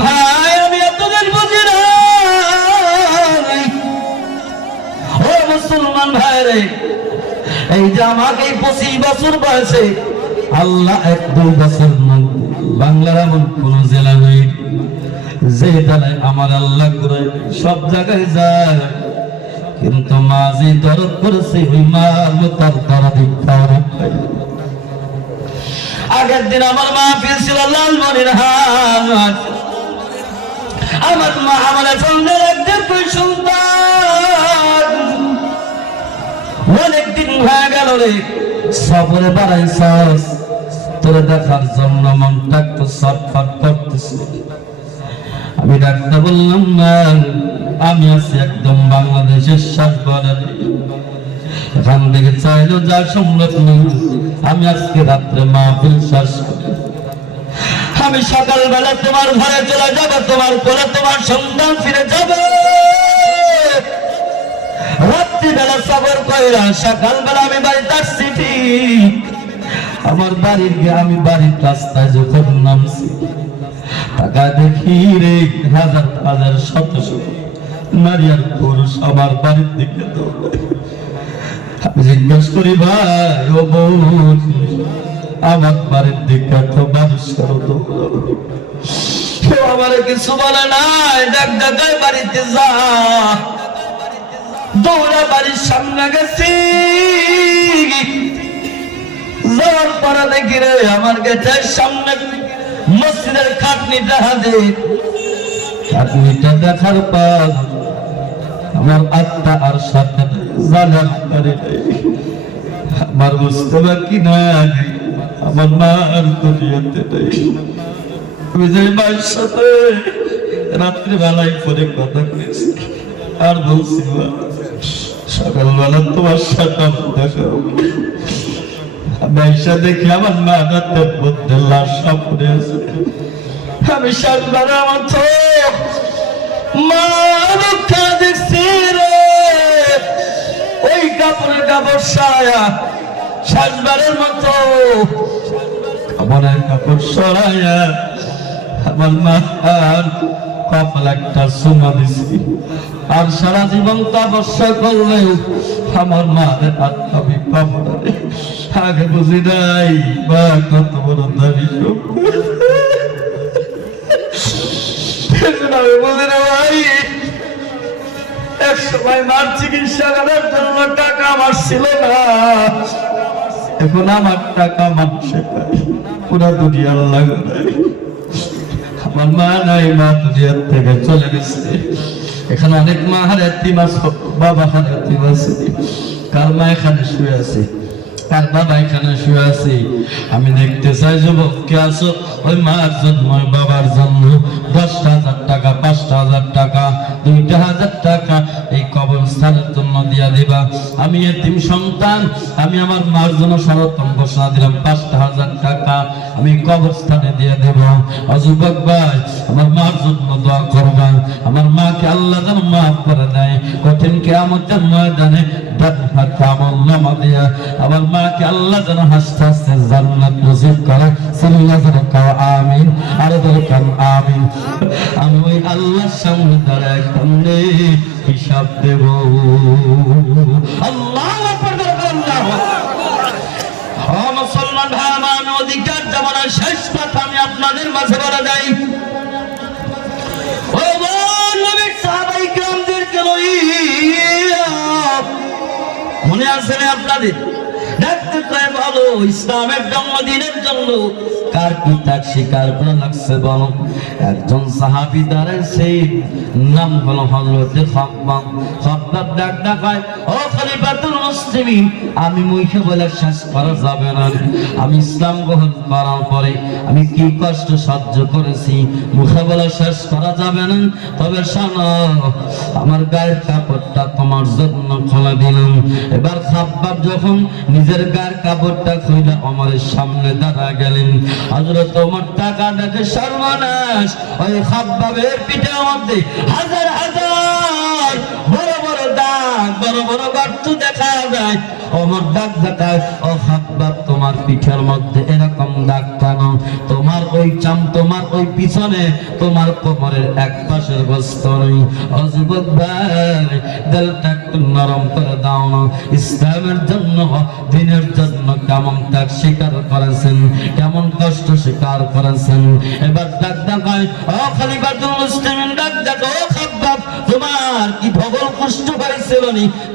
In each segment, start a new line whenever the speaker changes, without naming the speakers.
ভাই, আমি এতদিন বুঝি না ও মুসলমান ভাই রে এই যে আমাকে পঁচিশ বছর বয়সে আল্লাহ এক দুই বছর বাংলার এমন কোন জেলা নেই যে জেলায় আমার আল্লাহ করে সব জায়গায় যায়। কিন্তু মাঝি দরদ করেছে ওই মা তার তারা পাওয়া আগের দিন আমার মা ফিরছিল লালমনির হাট আমার মা আমার সঙ্গে একজন তুই সন্তান অনেকদিন হয়ে গেল রে সফরে বাড়াই সাহস। তোরে দেখার জন্য মনটা একটু সটফট করতেছে। আমি ডাক্তার বললাম না আমি আছি একদম বাংলাদেশের শ্বাস এখান থেকে চাইলেও যা সম্ভব নেই আমি আজকে রাত্রে মাহফিল শ্বাস করি। আমি সকালবেলা তোমার ঘরে চলে যাব, তোমার কোলে তোমার সন্তান ফিরে যাবে। রাত্রিবেলা সবর কইরা সকালবেলা আমি বাড়িতে আসছি, ঠিক। আমার বাড়ির গিয়ে আমি বাড়ির রাস্তায় যখন নামছি টাকা দেখি রে হাজার হাজার শত শত নারী আর পুরুষ আমার বাড়ির দিকে দৌড়ায়। আমি জিজ্ঞেস করি, ভাই, ও বোন আমার বাড়ির দিকে তো মানুষ করো আমার কিছু বলে নাই বাড়িতে যা। দৌড়া বাড়ির সামনে গেছি। যাওয়ার পরে দেখি রে, আমার সামনে মসজিদের খাটনিটা দেখার পর আমার আত্মা আর সাথে পারে নাই। আমার বুঝতে বাকি নাই। আমার মা আর দুনিয়াতে নেই আমি যে মায়ের সাথে রাত্রিবেলায় পরে কথা করেছি আর বলছি সকালবেলা তোমার সাথে দেখা এসে দেখি আমার মা রাতের মধ্যে লাশ সামনে আছে। আমি সাতবার আমার মা দেখছি ওই কাপড়ের কাপড় সায়া শেষবারের মতো। কাপড়ের কাপড় সরাইয়া আমার মা আর কপাল একটা সুমা আর সারা জীবন তপস্যা করলেও আমার মায়ের আর আমি পাবো না রে। আগে বুঝি নাই বা কত বড় দাবি না ভাই। এক সময় মার চিকিৎসা করার জন্য টাকা আমার ছিল না। এখন আমার টাকা মানুষে পুরা দুনিয়ার লাগে নাই আমার মা নাই, মা দুনিয়ার থেকে চলে গেছে। এখানে অনেক মা হারে তিমাস বাবা হারে তিমাস কার মা এখানে শুয়ে আছে? কার বাবা এখানে শুয়ে আছে? আমি দেখতে চাই, যুবক, কে আছো? ওই মার জন্য বাবার জন্য। দশটা হাজার টাকা, পাঁচটা হাজার টাকা, দুইটা হাজার টাকা, এই কবরস্থানের জন্য দিয়া দিবা। আমি এতিম সন্তান, আমি আমার মার জন্য সর্বোত্তম ঘোষণা দিলাম, পাঁচটা হাজার টাকা আমি কবরস্থানে দিয়ে দেব। অযুবক ভাই, আমার মার জন্য দোয়া করবা আমার মাকে আল্লাহ যেন মাফ করে দেয়। কঠিন কেয়ামতের ময়দানে ডান হাতে মাকে আল্লাহ যেন হাসতে হাসতে জান্নাত নসিব করে। সিল্লা যেন কাও আমিন। আরও দরকার আমিন? আমি ওই আল্লাহর সামনে দাঁড়ায় সামনে হিসাব দেব। আল্লাহ মনে না আপনাদের? ডাক্তার চায় ভালো ইসলামের জন্মদিনের জন্য কার কি তার স্বীকার করা লাগছে বলো। একজন সাহাবি সেই নাম হলো খাব্বাব ডাক ডাকায় ও খলিফাতুল মুসলিমিন, আমি মুখে বলে শেষ করা যাবে না। আমি ইসলাম গ্রহণ করার পরে আমি কি কষ্ট সহ্য করেছি, মুখে বলে শেষ করা যাবে না। তবে শোনো, আমার গায়ের কাপড়টা তোমার জন্য খোলা দিলাম। এবার খাব্বাব যখন নিজের গায়ের কাপড়টা খুলে আমাদের সামনে দাঁড়া গেলেন মধ্যে হাজার হাজার বড় বড় দাগ, বড় বড় গর্ত দেখা যায়। অমর দাগ দেখা ও খাব্বাব, তোমার পিঠের মধ্যে এরকম দাগ কেন? তোমার ওই চাম ওই পিছনে তোমার কোমরের এক পাশের গোস্ত নেই। ভাই একটু নরম করে দাও না। ইসলামের জন্য, দিনের জন্য কেমন ত্যাগ স্বীকার করেছেন? কেমন কষ্ট স্বীকার করেছেন? এবার ডাক ডাকায় ও খলিফাতুল মুসলিমিন, ডাক ডাক ও কষ্ট হয়েছিল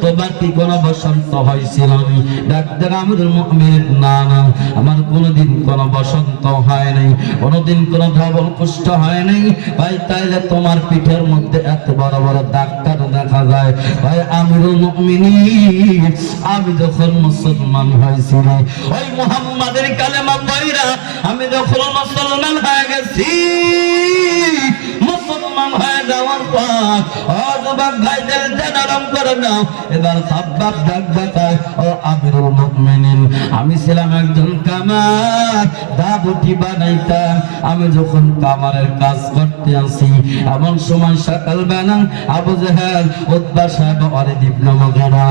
তোমার কি কোনো বসন্ত হয়েছিল নি ডাক ডাক আমিরুল না না আমার কোনোদিন কোনো বসন্ত হয় নাই, কোনোদিন কোনো ধবল কুষ্ঠ হয় নাই। ভাই, তাইলে তোমার পিঠের মধ্যে এত বড় বড় কেন দেখা যায়। ভাই, আমিরুল মুমিনিন আমি যখন মুসলমান হয়েছিল ওই মুহাম্মাদের কালেমা পয়রা আমি যখন মুসলমান হয়ে গেছি। মুসলমান হয়ে যাওয়ার পর আমি ছিলাম একজন কামার দাবুটি বানাইতাম। আমি যখন কামারের কাজ করতে আসি, এমন সময় সকাল বেলা আবু জাহেল উদ্বা সাহেব অরিদ ইবনে মুগিরা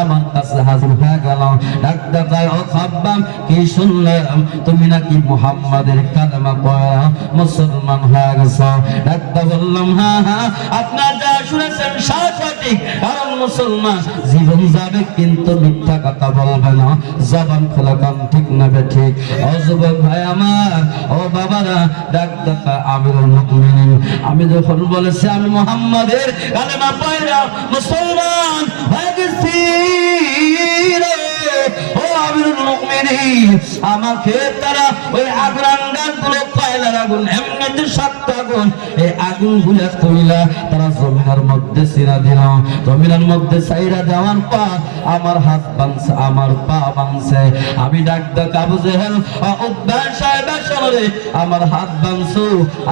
আমার কাছে হাজির হয়ে গেল। ডাক দেখায় ও সাব্বাব, কি শুনলাম? তুমি নাকি মুহাম্মাদের কালেমা পড়া? মুসলমান হয়ে গেছো। ডাক্তার বললাম হ্যাঁ হ্যাঁ আপনার যা শুনেছেন সঠিক। কারণ মুসলমান জীবন যাবে কিন্তু মিথ্যা কথা বলবে না। জবান খোলা কাম ঠিক নেবে ঠিক। ও যুবক ভাই আমার, ও বাবারা, ডাক দেখা আমিরুল মুমিনিন। আমি যখন বলেছি, আমি মোহাম্মদের কালেমা পয়রা মুসলমান হয়ে গেছি আমাকে তারা ওই আগুনগুলো আগুন এমনিতে শক্ত আগুন। এই আগুনগুলা কইলা তারা জমিনের মধ্যে সিরা দিল। জমিনের মধ্যে সাইরা দেওয়ার পর আমার হাত বাংছে আমার পা বাংছে আমি ডাক ডাক আবু জেহেল উদ্যান সাহেব শহরে আমার হাত বাংছো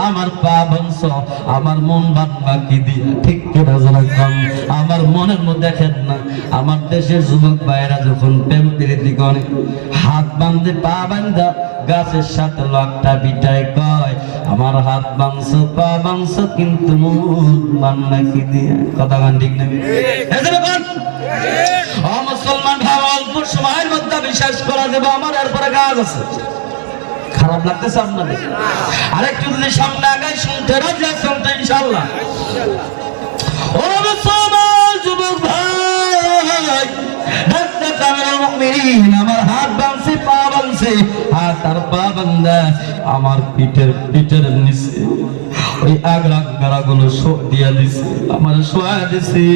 আমার পা বাংছো আমার মন বাঁধবা কি দিয়ে, ঠিক জানা কম আমার মনের মধ্যে দেখেন না, আমার দেশের যুবক ভাইয়েরা যখন প্রেম প্রীতি করে হাত বাঁধে পা বান্ধা গাছের সাথে লকটা বিটায় কয় আমার হাত মাংস পা মাংস কিন্তু মুখ বান্না কি দিয়ে। কথা গান ঠিক নেবে মুসলমান ভাই অল্প সময়ের মধ্যে বিশ্বাস করা দেবো আমার এরপরে কাজ আছে। খারাপ লাগতেছে আপনাদের? আরেকটু যদি সামনে আগায় শুনতে রাজি আছেন তো ইনশাল্লাহ ও মুসলমান যুবক ভাই ডাক্তার কামেরুল মুমিনিন আমার হাত বাঁধছে হাত আর পা বান্ধা আমার পিঠের পিঠের নিচে ওই আগরা গাড়াগুলো শো দিয়া দিছে, আমার শোয়া দিছে।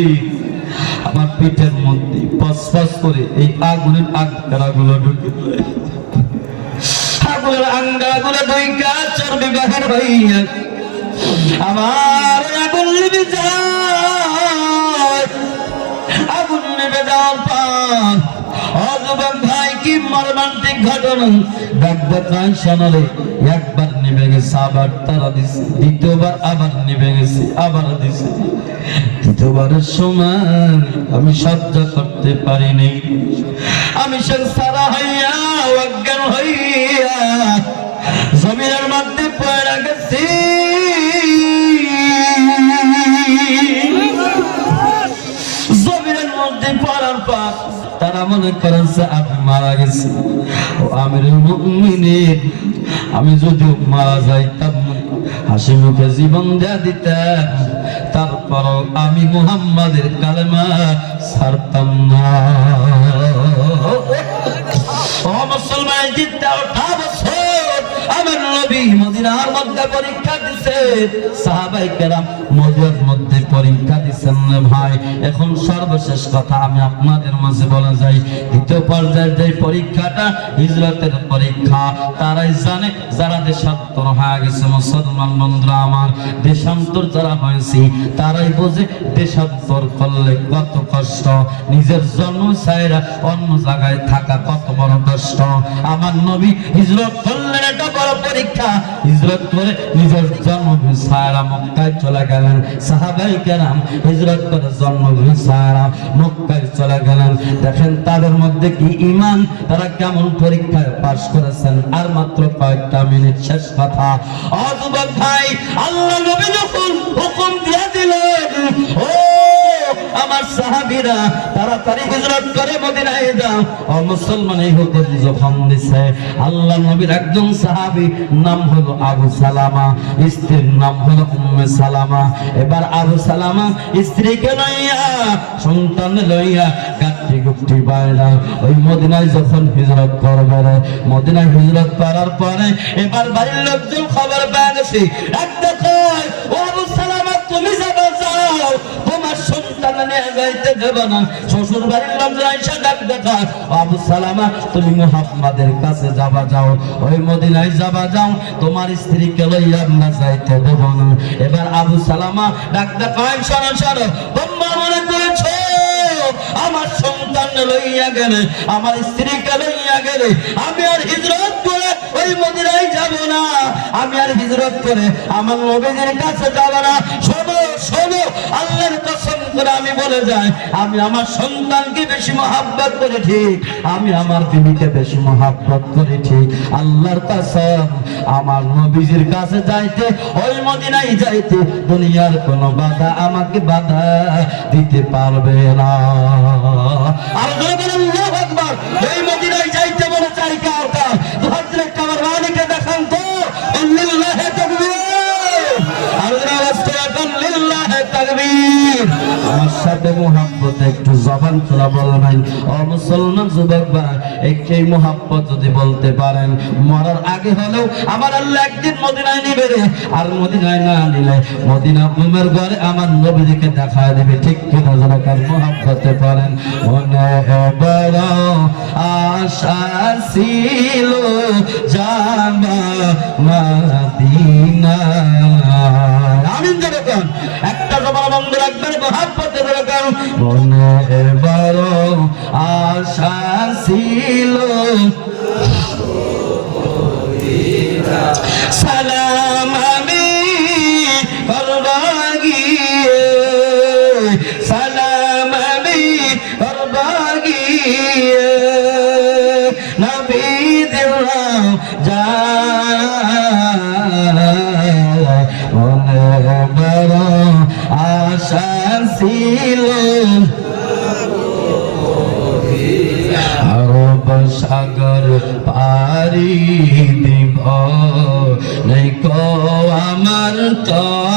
আমার পিঠের মধ্যে পস করে এই আগুনের ঢুকে চর্বি বাহির হইয়া আমার আগুন লিবে আগুন যাওয়ার পর ভাই কি মর্মান্তিক ঘটনা। শোনালে একবার নেমে গেছে, আবার তারা দিছে। দ্বিতীয়বার আবার নেমে গেছে, আবার দিছে। দ্বিতীয়বারের সময় আমি সহ্য করতে পারিনি। আমি সংসারা হইয়া, অজ্ঞান হইয়া জমিনের মধ্যে পড়ে গেছি। মুমিনিন। আমি যদি মারা যাইতাম, হাসি মুখে জীবন দেয়া দিতাম, তারপরও আমি মুহাম্মাদের কালেমা ছাড়তাম না। মুসলমান, জিদ্দা ওঠা বছর আমার নবী মদিনার মধ্যে পরীক্ষা দিছে। সাহাবাই কেরাম মদিনার পরীক্ষা দিছেন রে ভাই? এখন সর্বশেষ কথা আমি আপনাদের মাঝে বলা যাই দ্বিতীয় পর্যায়ের যে পরীক্ষাটা, হিজরতের পরীক্ষা, তারাই জানে যারা দেশান্তর হয়ে গেছে। মুসলমান বন্ধুরা আমার, দেশান্তর যারা হয়েছে, তারাই বোঝে দেশান্তর করলে কত কষ্ট। নিজের জন্ম ছাইরা অন্য জায়গায় থাকা কত বড় কষ্ট। আমার নবী হিজরত করলেন এটা বড় পরীক্ষা। হিজরত করে নিজের জন্মভূমি ছায়রা মক্কায় চলে গেলেন। সাহাবাই কেরাম হিজরত করে জন্মভূমি সারা মক্কায় চলে গেলেন। দেখেন তাদের মধ্যে কি ইমান তারা কেমন পরীক্ষায় পাশ করেছেন? আর মাত্র কয়েকটা মিনিট, শেষ কথা। অযুবক ভাই আল্লাহ নবী যখন হুকুম দিয়ে দিলেন, ও আমার সাহাবীরা তাড়াতাড়ি হিজরত করে মদিনায় যাও। ও মুসলমান, এই হুকুম যখন দিছে। আল্লাহ নবীর একজন সাহাবী, নাম হলো আবু সালামা, স্ত্রীর নাম হলো উম্মে সালামা। এবার আবু সালামা স্ত্রীকে লইয়া সন্তান লইয়া গাঠি গুঠি বাইরা, ওই মদিনায় যখন হিজরত করবে মদিনায় হিজরত করার পরে এবার বাড়ির লোকজন খবর পেয়ে গেছে। এক দেখো ও আবু সালামা, তুমি সন্তান নিয়ে যাইতে দেব। না তোমার স্ত্রীকে লইয়া আমরা যাইতে দেব না। এবার আবু সালামা ডাক দেখা শোনো শোনো, তোমরা মনে করেছ আমার সন্তান লইয়া গেলে, আমার স্ত্রীকে লইয়া গেলে আমি আর হিজরত করে আমি আর হিজরত করে আমার নবীদের কাছে যাব না। শোনো আল্লাহর কসম করে আমি বলে যাই, আমি আমার সন্তানকে বেশি মহাব্বত করে ঠিক, আমি আমার বিবিকে বেশি মহাব্বত করে ঠিক। আল্লাহর কসম, আমার নবীজির কাছে যাইতে, ওই মদিনায় যাইতে দুনিয়ার কোনো বাধা আমাকে বাধা দিতে পারবে না। আর জনগণ আল্লাহু আকবার, এই মদিনায় যাইতে বলে চাই কার? মোহাব্বত একটু জবান খোলা বলবেন ও মুসলমান যুবক ভাই, একটি মোহাব্বত যদি বলতে পারেন, মরার আগে হলেও আমার আল্লাহ একদিন মদিনায় নিবে আর মদিনায় না নিলে মদিনা উমের ঘরে আমার নবীকে দেখা দেবে। ঠিক কিনা যারা কার মোহাব্বতে পারেন? বড় একটা জবান বন্ধ রাখবেন, মহাব্বতে যেরকম মনে আমার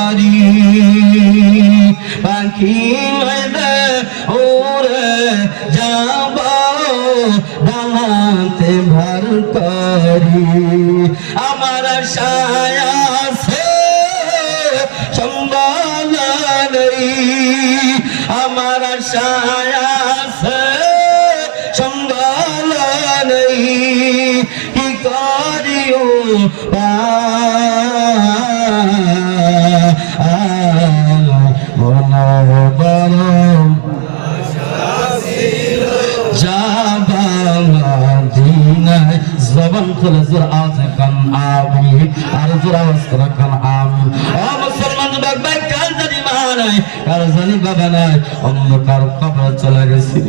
বাবা অন্ধকার কবর চলে গেছি।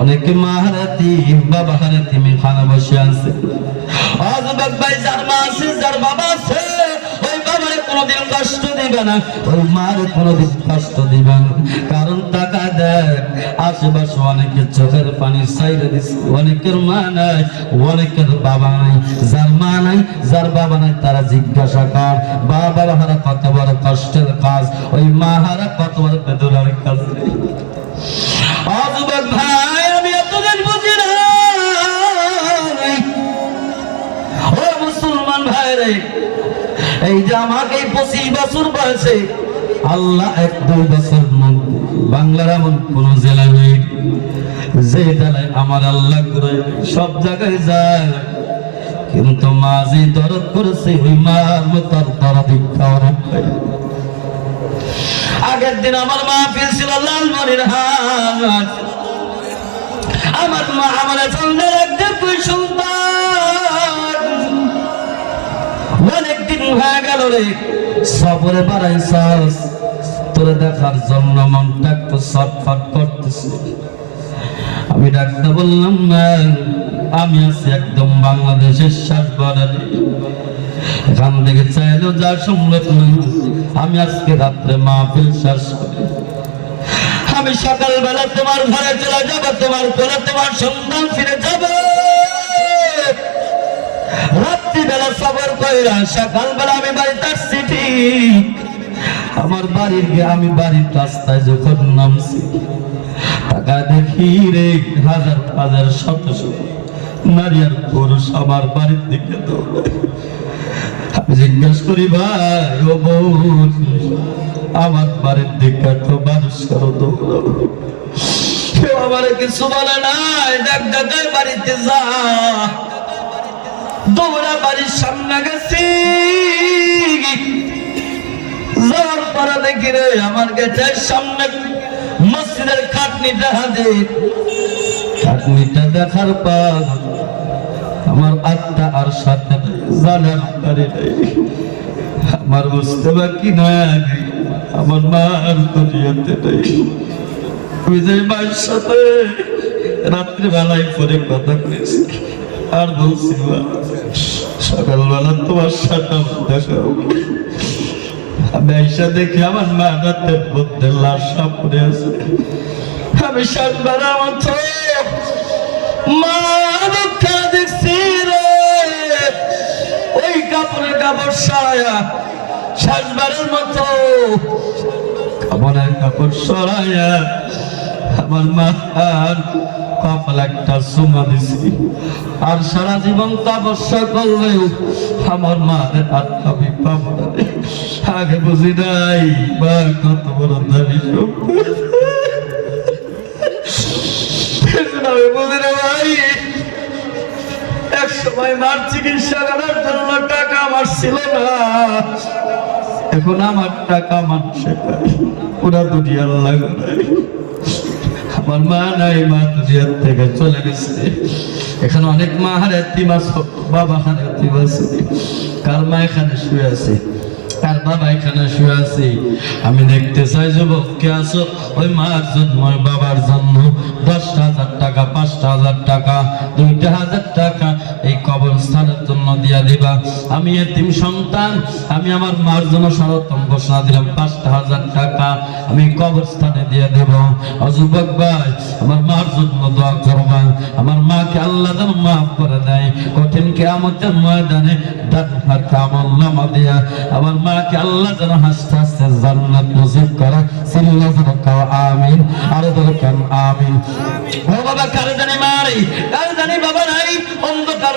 অনেকে মা হারাতি, বাবা হারাতি আমি খানা বসে আছে। ও ভাই যার মা আছে, যার বাবা আছে, ওই বাবার কোনোদিন কষ্ট না ওই মার কারণ টাকা দেয়, আশেপাশে অনেকের চোখের পানি দিচ্ছে অনেকের মা নাই, অনেকের বাবা নাই। যার মা নাই, যার বাবা নাই, তারা জিজ্ঞাসা কর বাবা হারা কত বড় কষ্টের কাজ, ওই মা হারা কত বড় বেদনার কাজ ভাই, আমি বুঝি না ও মুসলমান ভাই রে এই যে আমাকে পঁচিশ বছর বয়সে আল্লাহ এক, দুই বছর বাংলার এমন কোন জেলা নেই। যে জেলায় আমার আল্লাহ করে সব জায়গায় যায়। কিন্তু মা যে দরদ করেছে, ওই মার মতার দরদ আগের দিন আমার মা ফিরছিল লালমনির হাট আমার মা আমার সন্ধ্যের আমি ডাকতে বললাম "ম্যাম, আমি আছি একদম বাংলাদেশের শ্বাস বর্ডারে এখান থেকে চাইলেও যা সম্ভব নয়। আমি আজকে রাত্রে মাহফিল শ্বাস আমি সকালবেলা তোমার ঘরে চলে যাব তোমার কোলে তোমার সন্তান ফিরে যাবে। রাত্রিবেলা সবর কইরা আমি আমার বাড়ির আমি বাড়ির রাস্তায় যখন নামছি টাকা দেখি রে হাজার হাজার শত শত নারী আর পুরুষ আমার বাড়ির দিকে দৌড়ায়। আমি জিজ্ঞেস করি, ভাই, ও আমার বাড়ির দিকে তো মানুষ কেউ আমার কিছু বলে নাই দেখ, বাড়িতে যা। দৌড়া বাড়ির সামনে গেছি। যাওয়ার পরে দেখি রে, আমার গেটের সামনে মসজিদের খাটনিটা হাজির। খাটনিটা দেখার পর আমার আত্মা আর সাথে জানার পারে আমার বুঝতে বাকি নাই, আমার মার দুনিয়াতে নাই। বিজয় মায়ের সাথে রাত্রিবেলায় পরে কথা কয়েছি আর বলছি সকালবেলা তোমার সাথে দেখা আমি আইসা দেখি আমার মা রাতের মধ্যে লাশা পড়ে আছে আমি সাতবার আমার মা দুঃখা দেখছি রে ওই কাপড়ে সরায়া শেষবারের মতো কাপড়ের কাপড় সরায়া আমার মা আর সারা জীবন তপস্যা করলেও আমার মায়ের নাই বা কত না ভাই, এক সময় মার চিকিৎসা করার জন্য টাকা আমার ছিল না। এখন আমার টাকা মানুষে পুরা দুনিয়ার লাগে আমার মা নাই, মা থেকে চলে গেছে। এখানে অনেক মা বাবা কার মা এখানে শুয়ে আছে? কার বাবা এখানে শুয়ে আছে? আমি দেখতে চাই, যুবক, কে আছো? ওই মার জন্য বাবার জন্য দশটা হাজার টাকা, পাঁচটা হাজার টাকা, দুইটা হাজার টাকা কবরস্থানের জন্য দিয়া দিবা। আমি এতিম সন্তান, আমি আমার মার জন্য সর্বোত্তম ঘোষণা দিলাম, পাঁচটা হাজার টাকা আমি কবরস্থানে দিয়ে দেব। অযুবক ভাই, আমার মার জন্য দোয়া করবা। আমার মাকে আল্লাহ যেন মাফ করে দেয়। কঠিন ময়দানে আমল নামা দিয়া আমার মাকে আল্লাহ যেন হাসতে হাসতে জান্নাত নসিব করে সিল্লা যেন কাও, আমিন। আরও ধরে কেন, আমিন। ও বাবা, কারে জানি মারি, কারে জানি বাবা নাই, অন্ধকার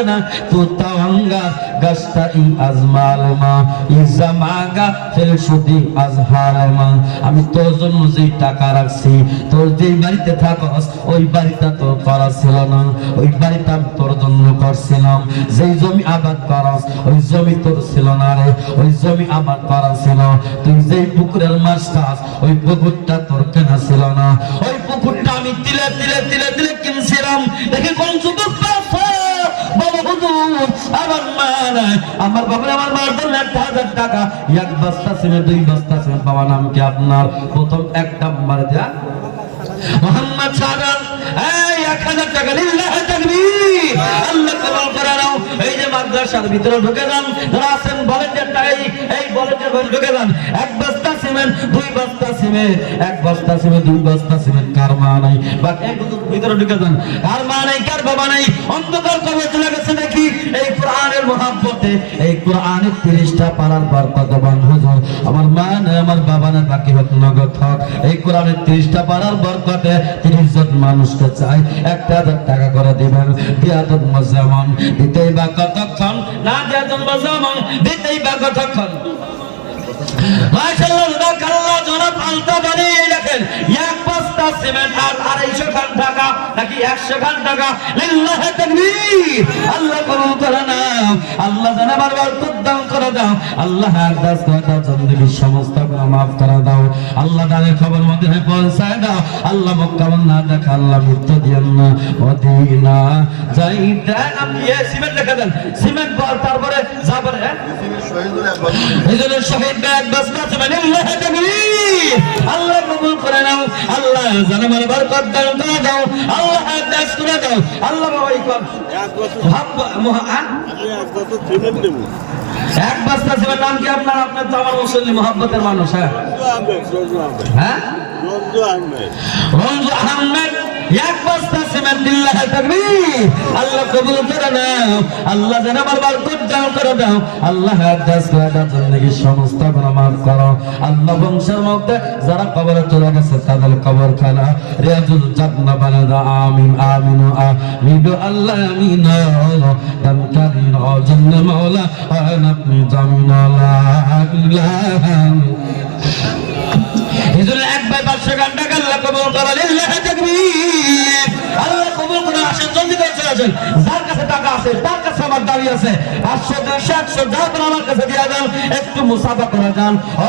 লাগবে না তোর তাওয়াঙ্গা গাছটা ই আজমাল মা ইজামাগা ফেল সুদি আজহার আমি তোর জন্য যেই টাকা রাখছি, তোর যেই বাড়িতে থাকস, ওই বাড়িটা তোর করা ছিল না, ওই বাড়িটা তোর জন্য করছিলাম। যেই জমি আবাদ করস, ওই জমি তোর ছিল না রে, ওই জমি আবাদ করা ছিল। তুই যেই পুকুরের মাছ খাস, ওই পুকুরটা তোর কেনা ছিল না। ওই পুকুরটা আমি তিলে তিলে তিলে তিলে কিনছিলাম। দেখে কোন আমার মা নাই আমার বাবা আমার মার জন্য একটা হাজার টাকা। এক বস্তা সিমেন্ট, দুই বস্তা সিমেন্ট বাবা নাম কি আপনার? প্রথম এক নাম্বার যা। মোহাম্মদ সাদাত এই এক হাজার টাকা লিল্লাহ তাকবীর। এই তিরিশটা পারার আমার মা নাই, আমার বাবা নাই, বাকি হোক নগদ হোক। এই কোরআনের তিরিশটা পারার বরকতে তিরিশ জন মানুষকে চাই, একটা হাজার টাকা করে দিবেন দিয়াদত মজামন, দিতেই বা কতক্ষণ? না দিয়াদত মজামন, দিতেই বা কতক্ষণ? মাশাআল্লাহ জাযাকাল্লাহ জনাব আলতা বানিয়ে রাখেন এক বস্তা সিমেন্ট আর আড়াইশো খান টাকা, নাকি একশো খান টাকা। লিল্লাহ তাকবীর। আল্লাহ কবুল করে নাও। আল্লাহ যেন বারবার দান করে দাও। আল্লাহ আরদাস করে দাও জন্দিগির সমস্ত গুনাহ মাফ করে দাও। আল্লাহ দানের খবর মদিনা পৌঁছায় দাও। আল্লাহ মক্কা না দেখা আল্লাহ মৃত্যু দিয়েন না। মদিনা যাইতে আমি এ সিমেন্ট লেখা দেন। সিমেন্ট বল তারপরে যাবার হ্যাঁ শহীদ এক বস্তা সিমেন্ট আল্লাহ তাকবীর আল্লাহ কবুল করে নাও আল্লাহ জানামার বরকত দান করে দাও আল্লাহ দাস করে দাও। আল্লাহ বাবা কর। মোহাম্মদ মোহাম্মদ এক বস্তা সিমেন্ট নাম কি আপনার? আপনার তো আমার মুসলিম মোহাম্মতের মানুষ হ্যাঁ? হ্যাঁ? রঞ্জু আহমেদ। এক বস্তা সিমেন্ট দিল্লাহ তাকবীর আল্লাহ কবুল করে নাও। আল্লাহ যেন আমার বরকত দান করে দাও। আল্লাহ দাস করে দাও জিন্দগি সমস্ত গুনাহ মাফ করো। আল্লাহ বংশের মধ্যে যারা কবরে চলে গেছে, তাদের কবর খানা। রিয়াজুল জান্নাহ বানা দাও আমিন ভাই, পাঁচশো গান টাকা আল্লাহ কবুল করা, লিল্লাহ আল্লাহ কবুল করে আসেন, জলদি করে চলে আসেন। টাকা আছে, তার কাছে আমার দাবি আছে। পাঁচশো, দুইশো, একশো, যা আমার কাছে দিয়ে দেন, একটু মুসাফা করে যান। ও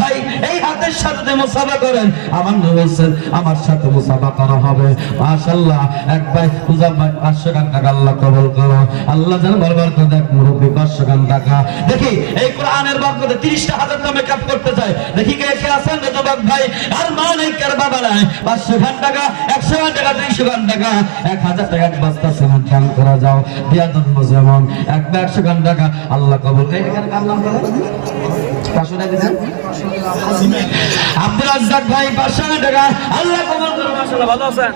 ভাই, এই হাতের সাথে যে মুসাফা করেন, আমার নবী বলছেন, আমার সাথে মুসাফা করা হবে। মাশাআল্লাহ এক ভাই পূজা ভাই পাঁচশো গান টাকা আল্লাহ কবুল করো। আল্লাহ যেন বারবার করে দেখ মুরব্বী, পাঁচশো গান টাকা। দেখি, এই কোরআনের বরকতে তিরিশটা হাজার টাকা মেকআপ করতে চাই দেখি কে কে আছেন রে যুবক ভাই? আর মা নেই কার বাবা নাই পাঁচশো গান টাকা, একশো গান টাকা, দুইশো গান টাকা। এক হাজার টাকা এক বস্তা সিমেন্ট দান করা যাও। যেমন একশো গান টাকা আল্লাহ কবুল। এখানে কার নাম পাঁচশো টাকা দিয়েছেন? আব্দুল রাজ্জাক ভাই পাঁচশো টাকা আল্লাহ কবুল করো মাশাআল্লাহ ভালো আছেন?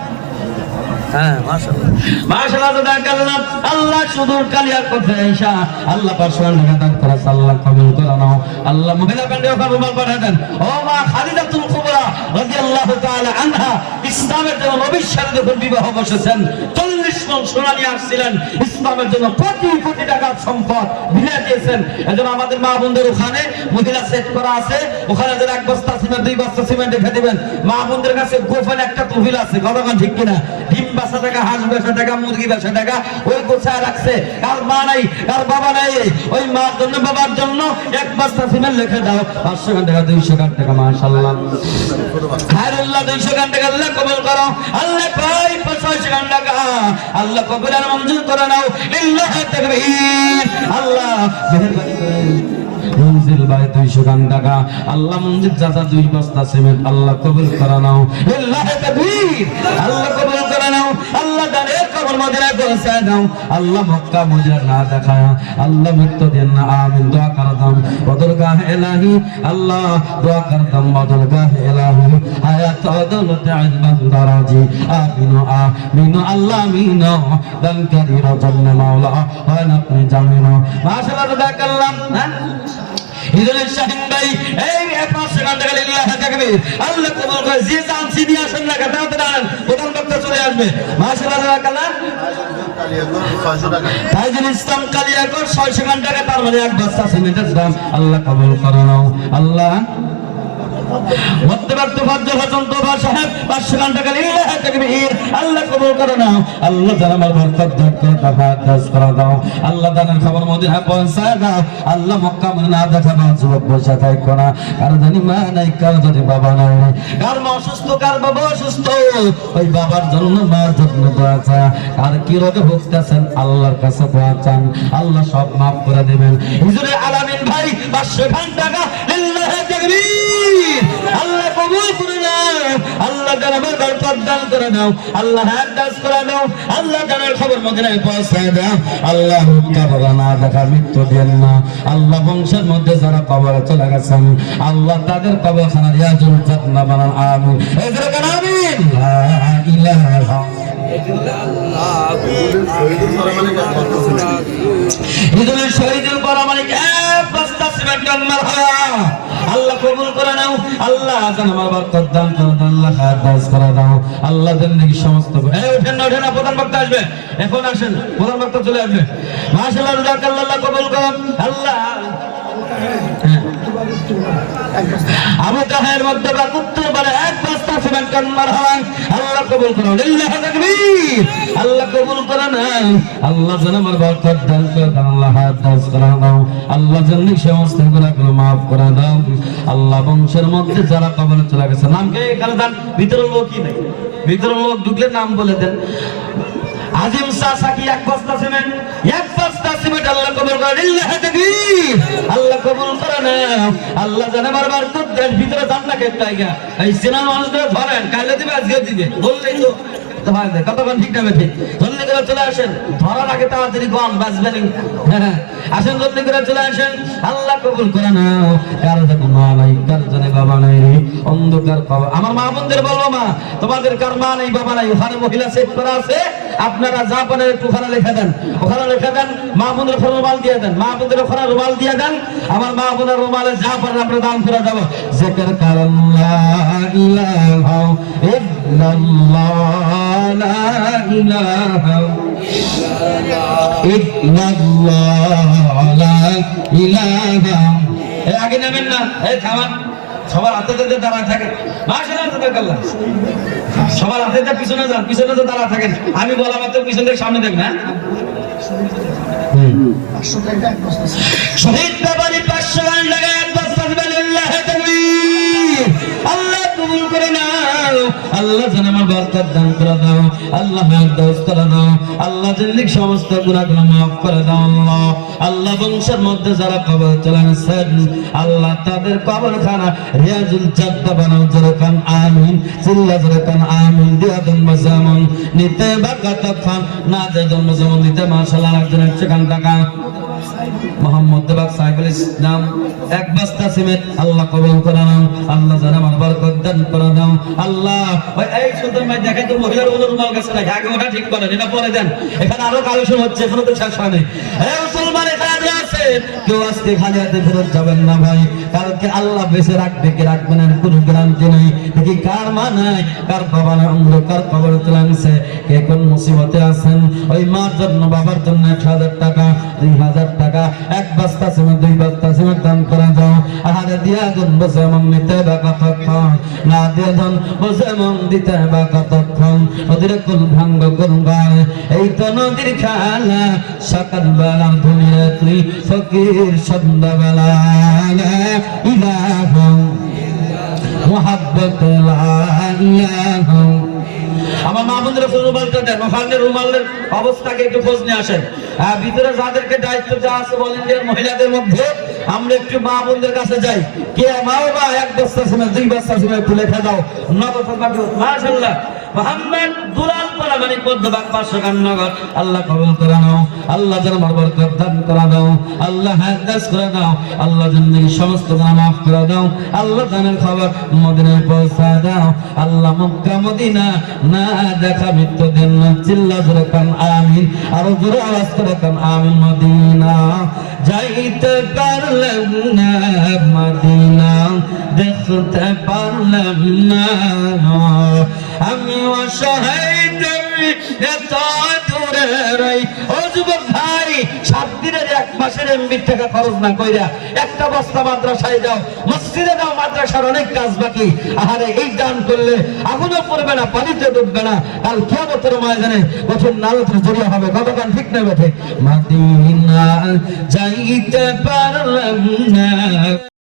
হ্যাঁ মাশাআল্লাহ। মাশাআল্লাহ তো ডাক আল্লাহ আল্লাহ সুদূর কালিয়ার কথা ঈশা আল্লাহ পারসোনাল দান করা আল্লাহ কবুল করে নাও। আল্লাহ মহিলা প্যান্ডে ওখানে রুমাল পাঠিয়ে দেন। ও মা খালিদাতুল কুবরা রাদিয়াল্লাহু তাআলা আনহা ইসলামের জন্য নবীর সাথে যখন বিবাহ বসেছেন 40 মন সোনা নিয়ে আসছিলেন। ইসলামের জন্য কোটি কোটি টাকার সম্পদ বিলিয়ে দিয়েছেন। এজন্য আমাদের মা বোনদের ওখানে মহিলা সেট করা আছে। ওখানে যারা এক বস্তা সিমেন্ট দুই বস্তা সিমেন্ট রেখে দিবেন, মা বোনদের কাছে গোপন একটা তহবিল আছে। কতক্ষণ ঠিক কিনা? ডিম বাসা টাকা, হাঁস বেচা টাকা, মুরগি বেচা টাকা, ওই গোছায় রাখছে। কার মা নাই, কার বাবা নাই? ওই মার জন্য, বাবার জন্য এক বস্তা সিমেন্ট লিখে দাও। পাঁচশো গান টাকা, দুইশো গান টাকা মাশাল্লাহ খায়রুল্লাহ দুইশো গান টাকা আল্লাহ কবুল করো। আল্লাহ পাই ছয়শো গান টাকা। আল্লাহ কবুল আর মঞ্জুর করে নাও। লিল্লাহ তাকবীর। আল্লাহ করে। ভাই আল্লাহ মঞ্জিল চাচা দুই বস্তা আল্লাহ কবুল করে নাও। আল্লাহ কবুল করে নাও। আল্লাহ মদিনায় পৌঁছায় দাও। আল্লাহ মক্কা মদিনা না দেখায়। আল্লাহ মৃত্যু দেন না, আমিন। দোয়া করতাম বদর গাহ এলাহি। আল্লাহ দোয়া করতাম বদর গাহ এলাহি। হায়াত দৌলত আজমান দারাজি আমিন আমিন আল্লাহ আমিন দান কারির জন্য মাওলা। হয় না আপনি জামিন মাশাআল্লাহ দোয়া হ্যাঁ? হিজরের শাহিন ভাই, এই পাঁচ সেখান থেকে লিল্লাহ থাকবে। আল্লাহ কবুল করে যে জান সিনি আসেন না কথা দাঁড়ান প্রথম বক্তা চলে আসবে। মাশাআল্লাহ তাআলা তাইজুল ইসলাম কালিয়াকর ছয় সেকেন্ড টাকা, তার মানে এক বস্তা সিমেন্টের আল্লাহ কবুল করে আল্লাহ আল্লাহ বাবার জন্য, মার কি রোগে ভুগতেছেন? আল্লাহর কাছে চান। আল্লাহ সব মাফ করে দেবেন। ভাই, পাঁচশো খান টাকা কবুল করে নাও। আল্লাহ জানাবের বরকত দান করে দাও আল্লাহ হাত দাস করে দাও আল্লাহ জানার খবর মদিনায় পৌঁছায় দাও। আল্লাহ কাবরা না দেখা, মৃত্যু দেন না। আল্লাহ বংশের মধ্যে যারা কবরে চলে গেছেন, আল্লাহ তাদের কবরখানা রিয়াজুল জান্নাহ বানান। আমিন। এই আমিন। লা ইলাহা ঈদুল শহীদুল পরামানিক এক বস্তা সিমেন্ট আল্লাহ আল্লাহ কবুল করে নাও। আল্লাহ আজান আমার বার্তার দান করো আল্লাহ খায়ের দাস করে দাও। আল্লাহ দেন নাকি সমস্ত এই ওঠেন না ওঠেন না, প্রধান বক্তা আসবে। এখন আসেন, প্রধান বক্তা চলে আসবে। মাশাআল্লাহ জাযাকাল্লাহ কবুল করুন। আল্লাহ। হ্যাঁ। আবু জাহের মধ্যে বা পারে এক বস্তা আল্লাহ কবুল করুন লিল্লাহ তাকবীর আল্লাহ কবুল আল্লাহ আমার বরকত দান করে দাও আল্লাহ করে দাও আল্লাহ সমস্ত maaf করে দাও। আল্লাহ বংশের মধ্যে যারা কবরে চলে গেছে, নাম কে এখানে দান ভিতরে লোকই নেই। ভিতরে লোক ঢুকলে নাম বলে দেন। আজিম সাসা কি এক বস্তা সিমেন্ট, এক বস্তা সিমেন্ট আল্লাহ কবুল করে। লিল্লাহ তাকবীর আল্লাহ কবুল করে না। আল্লাহ জানে বারবার তোর দেশ ভিতরে না কেটে এই সিনেমা মানুষদের ধরেন, কাইলে দিবে, আজকে দিবে। বললেই তো। তো ভাই দেখ, কতক্ষণ ঠিক না ঠিক? জলদি করে চলে আসেন। ধরার আগে তাড়াতাড়ি গন বাঁচবেন। হ্যাঁ, আসেন জলদি করে চলে আসেন। আল্লাহ কবুল করে না কার জানে মা নাই কার জানে বাবা নাই রে। অন্ধকার পাবা আমার মা বোনদের বলব মা তোমাদের কার মা নাই বাবা নাই? ওখানে মহিলা সেট করা আছে। আপনারা যা পারেন একটু ওখানে লিখে দেন। ওখানে লিখে দেন মা বোনদের ওখানে রুমাল দিয়ে দেন। মা বোনদের ওখানে রুমাল দিয়ে দেন। আমার মা বোনের রুমালে যা পারেন আমরা দান করে দেবো। জেকের কারণ ইল্লাল্লাহ। ইল্লাল্লাহ, লা ইলাহা। এ আগে নেবেন না আমি বলা মাত্র পিছন সামনে দেখবেন হ্যাঁ? শহীদ বাবারি পাঁচশো আল্লাহ করে নাও। আল্লাহ বরকত দান করে দাও। আল্লাহ মেহদাস করে দাও। আল্লাহ জিন্দিক সমস্ত গুনাহগুলো মাফ করে দাও আল্লাহ। আল্লাহ বংশের মধ্যে যারা কবর চলে গেছেন আল্লাহ তাদের কবরখানা রিয়াজুল জাদ্দা বানাও। যেরকম আমিন, চিল্লা যেরকম আমিন, দিয়া জন্ম যেমন, নিতে বা কতক্ষণ না যে জন্ম যেমন দিতে মাসাল্লাহ একজন সেখান টাকা। মোহাম্মদ দেবাক সাহেবুল ইসলাম, এক বস্তা সিমেন্ট, আল্লাহ কবুল করে নাও, আল্লাহ যেন আমার বরকত দান করে দাও আল্লাহ এই সুন্দর মাই দেখেন তো মহিলার ওজন মাল গেছে না আগে ওটা ঠিক করেন এটা পরে দেন। এখানে আরও কালেকশন হচ্ছে, এখনও তো শেষ হয়নি। এই মুসলমান, এখানে আছে। কেউ আজকে খালি হাতে ফেরত যাবেন না ভাই। কারণ কি আল্লাহ বেঁচে রাখবে কি রাখবে না কোনো গ্যারান্টি নেই। দেখি কার মা নাই, কার বাবা নাই, অন্ধকার কবর তুলাংছে কে কোন মুসিবতে আছেন? ওই মার জন্য, বাবার জন্য এক হাজার টাকা, দুই হাজার টাকা, এক বস্তা সিমেন্ট, দুই বস্তা সিমেন্ট দান করে দাও। আহারে দিয়া ধন বসে মন নিতে বা কতক্ষণ? না দিয়ে ধন বসে মন দিতে বা কতক্ষণ? নদীর কুল ভাঙ্গ গঙ্গায় এই তো নদীর খেলা সকাল বেলা ধুনিয়ে তুই ফকির সন্ধ্যাবেলা ইলাহ ইলাহা আমার রুমালটা দেন, ওখানে রুমালের অবস্থাকে একটু খোঁজ নিয়ে আসেন। ভিতরে যাদেরকে দায়িত্ব যা আছে ভলেন্টিয়ার মহিলাদের মধ্যে, আমরা একটু মা বোনদের কাছে যাই। কে মা বা এক বস্তা সময়, দুই বস্তা সময় একটু লেখা দাও। নগদ মোহাম্মদ দুলাল পাড়া মানে পদ্মবাগ পাঁচশো নগর আল্লাহ কবুল করে নাও, আল্লাহ যেন আমার বরকত দান করে দাও আল্লাহ হায়াত করে দাও আল্লাহ জিন্দগি সমস্ত গুনাহ মাফ করে দাও আল্লাহ দানের খবর মদিনায় পৌঁছা দাও, আল্লাহ মক্কা, মদিনা, না দেখা মৃত্যু দিন না চিল্লা জোরে কান, আমিন, আরও জোরে আওয়াজ করে কান, আমিন, মদিনা। যাইতে পারলাম না মদিনা, দেখতে পারলাম না। আমি অনেক কাজ বাকি। আহারে, এই দান করলে আগুনও পড়বে না, পানিতে ডুববে না। কাল কিয়ামতের ময়দানে কঠিন নালতের জড়িয়ে হবে। কতক্ষণ ঠিক না বেঠে? মাদিনা যাইতে পারলাম না।